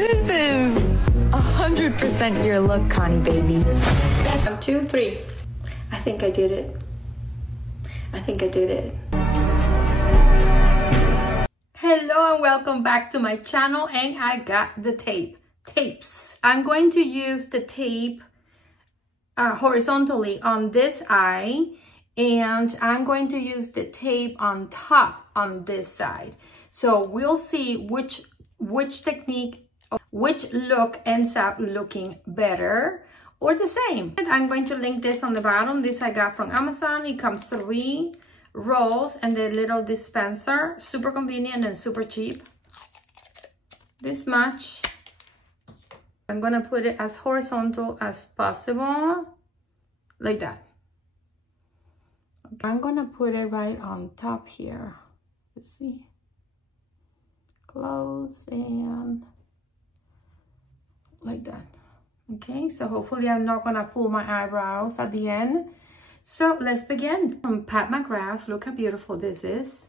This is 100% your look, Connie baby. That's 1, 2, 3. I think I did it. I think I did it. Hello and welcome back to my channel, and I got the tapes. I'm going to use the tape horizontally on this eye, and I'm going to use the tape on top on this side. So we'll see which technique, which look ends up looking better or the same. And I'm going to link this on the bottom. This I got from Amazon. It comes 3 rolls and the little dispenser. Super convenient and super cheap. This much. I'm gonna put it as horizontal as possible, like that. Okay. I'm gonna put it right on top here. Let's see. Close and like that. Okay, so hopefully I'm not gonna pull my eyebrows at the end. So let's begin. From Pat McGrath, look how beautiful this is.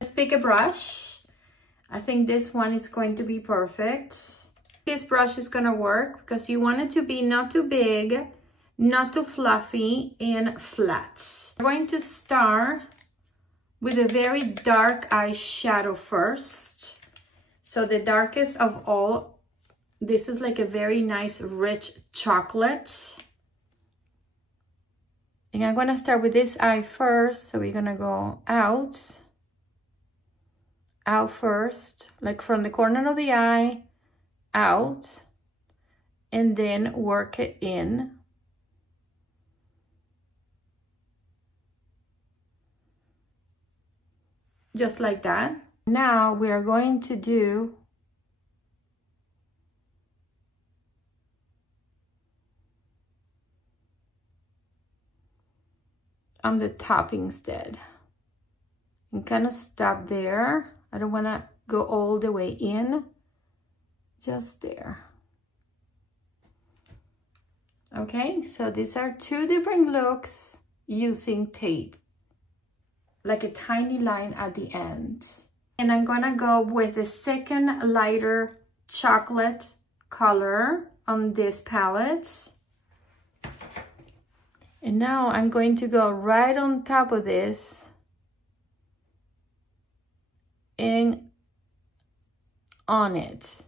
Let's pick a brush. I think this one is going to be perfect. This brush is gonna work because you want it to be not too big, not too fluffy, and flat. We're going to start with a very dark eyeshadow first. So the darkest of all, this is like a very nice rich chocolate. And I'm gonna start with this eye first. So we're gonna go out first, like from the corner of the eye, out, and then work it in. Just like that. Now we are going to do on the top instead, and kind of stop there. I don't want to go all the way in, just there. Okay, so these are 2 different looks using tape, like a tiny line at the end. And I'm gonna go with the second lighter chocolate color on this palette. And now I'm going to go right on top of this and on it.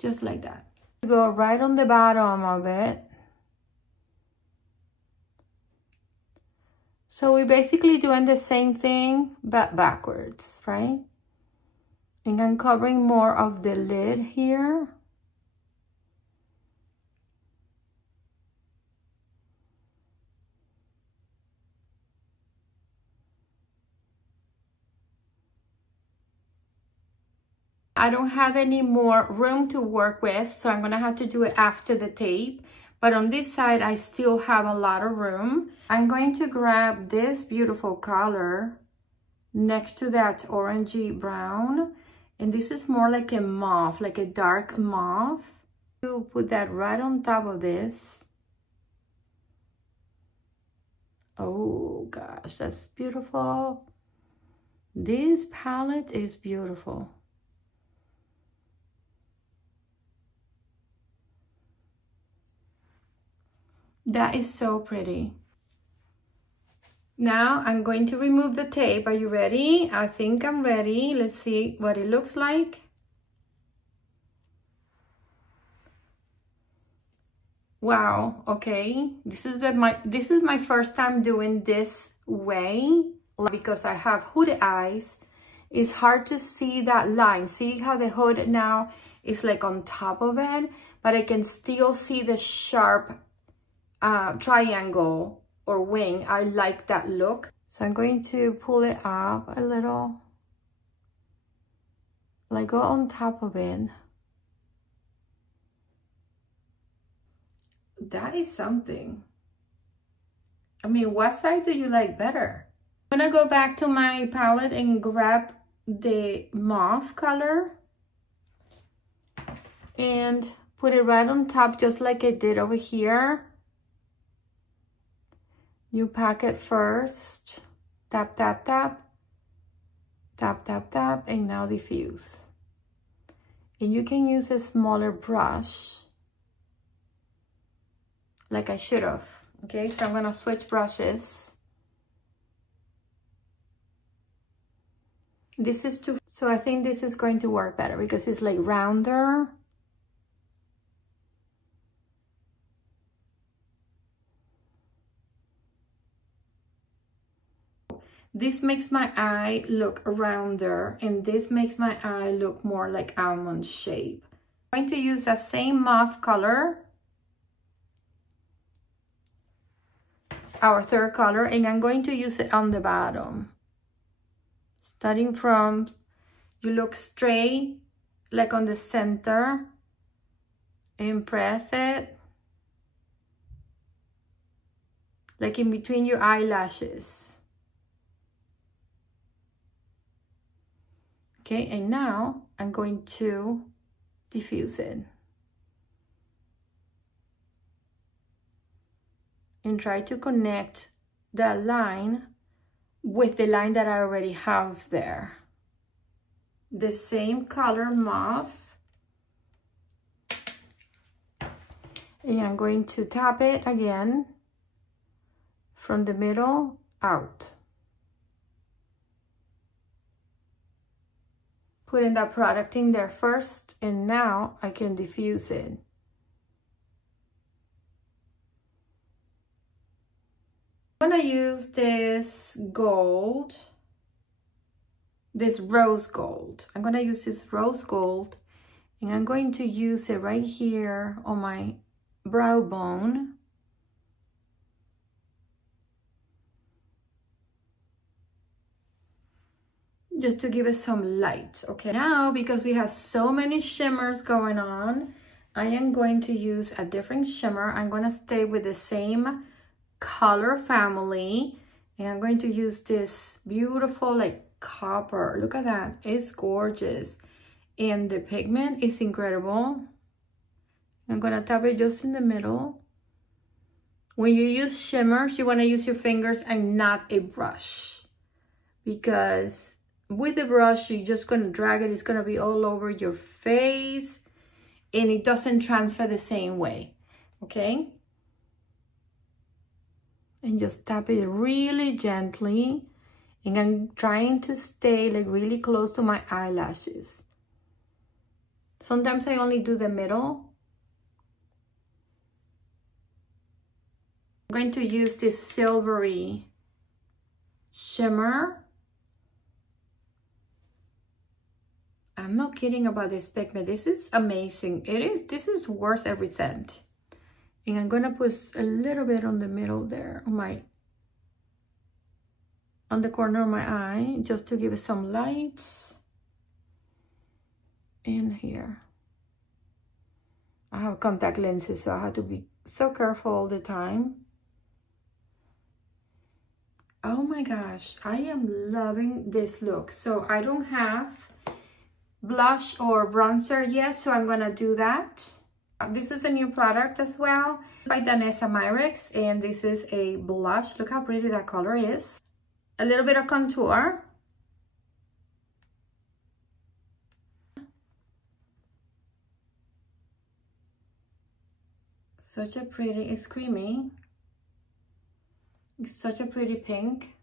Just like that. Go right on the bottom of it. So we're basically doing the same thing, but backwards, right? And I'm covering more of the lid here. I don't have any more room to work with, so I'm gonna have to do it after the tape. But on this side, I still have a lot of room. I'm going to grab this beautiful color next to that orangey brown. And this is more like a mauve, like a dark mauve. To put that right on top of this. Oh gosh, that's beautiful. This palette is beautiful. That is so pretty. Now I'm going to remove the tape. Are you ready? I think I'm ready. Let's see what it looks like. Wow, okay. This is my first time doing this way because I have hooded eyes. It's hard to see that line. See how the hood now is like on top of it, but I can still see the sharp triangle or wing. I like that look. So I'm going to pull it up a little, like go on top of it. That is something. I mean, what side do you like better? I'm gonna go back to my palette and grab the mauve color and put it right on top, just like I did over here. You pack it first. Tap, tap, tap. Tap, tap, tap, and now diffuse. And you can use a smaller brush, like I should have. Okay, so I'm gonna switch brushes. This is too, so I think this is going to work better because it's like rounder. This makes my eye look rounder, and this makes my eye look more like almond shape. I'm going to use that same mauve color, our third color, and I'm going to use it on the bottom. Starting from, you look straight, like on the center, and press it, like in between your eyelashes. Okay, and now I'm going to diffuse it. And try to connect that line with the line that I already have there. The same color mauve. And I'm going to tap it again from the middle out. Putting that product in there first, and now I can diffuse it. I'm gonna use this gold, this rose gold. I'm gonna use this rose gold, and I'm going to use it right here on my brow bone. Just to give it some light. Okay, now because we have so many shimmers going on, I am going to use a different shimmer. I'm going to stay with the same color family, and I'm going to use this beautiful like copper. Look at that, it's gorgeous, and the pigment is incredible. I'm going to tap it just in the middle. When you use shimmers, you want to use your fingers and not a brush, because with the brush, you're just going to drag it. It's going to be all over your face, and it doesn't transfer the same way, okay? And just tap it really gently, and I'm trying to stay like really close to my eyelashes. Sometimes I only do the middle. I'm going to use this silvery shimmer. I'm not kidding about this pigment. This is amazing. This is worth every cent. And I'm gonna put a little bit on the middle there, on the corner of my eye, just to give it some light. In here. I have contact lenses, so I have to be so careful all the time. Oh my gosh, I am loving this look. So I don't have blush or bronzer yet, so I'm gonna do that. This is a new product as well by Danessa Myricks, and this is a blush. Look how pretty that color is. A little bit of contour. Such a pretty, it's creamy. It's such a pretty pink.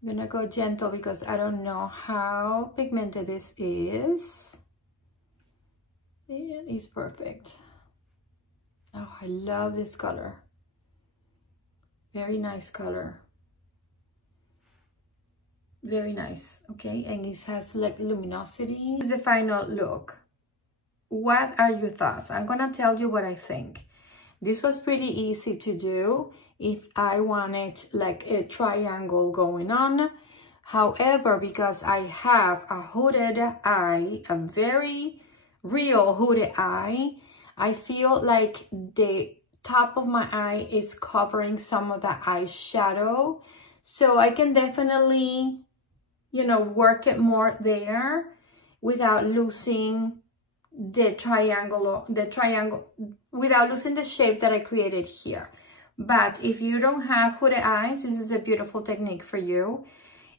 I'm gonna go gentle because I don't know how pigmented this is. It is perfect. Oh, I love this color. Very nice color. Very nice, okay? And it has like luminosity. This is the final look. What are your thoughts? I'm gonna tell you what I think. This was pretty easy to do if I wanted like a triangle going on. However, because I have a hooded eye, a very real hooded eye, I feel like the top of my eye is covering some of the eyeshadow. So I can definitely, you know, work it more there without losing the triangle without losing the shape that I created here. But if you don't have hooded eyes, this is a beautiful technique for you.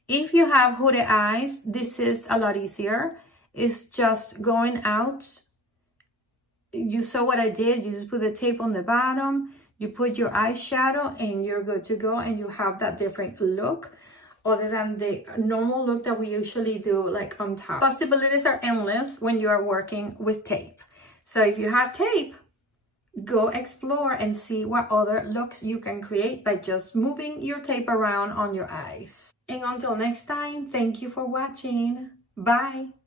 If you have hooded eyes, this is a lot easier. It's just going out. You saw what I did. You just put the tape on the bottom, you put your eyeshadow, and you're good to go, and you have that different look other than the normal look that we usually do, like on top. Possibilities are endless when you are working with tape. So if you have tape, go explore and see what other looks you can create by just moving your tape around on your eyes. And until next time, thank you for watching. Bye.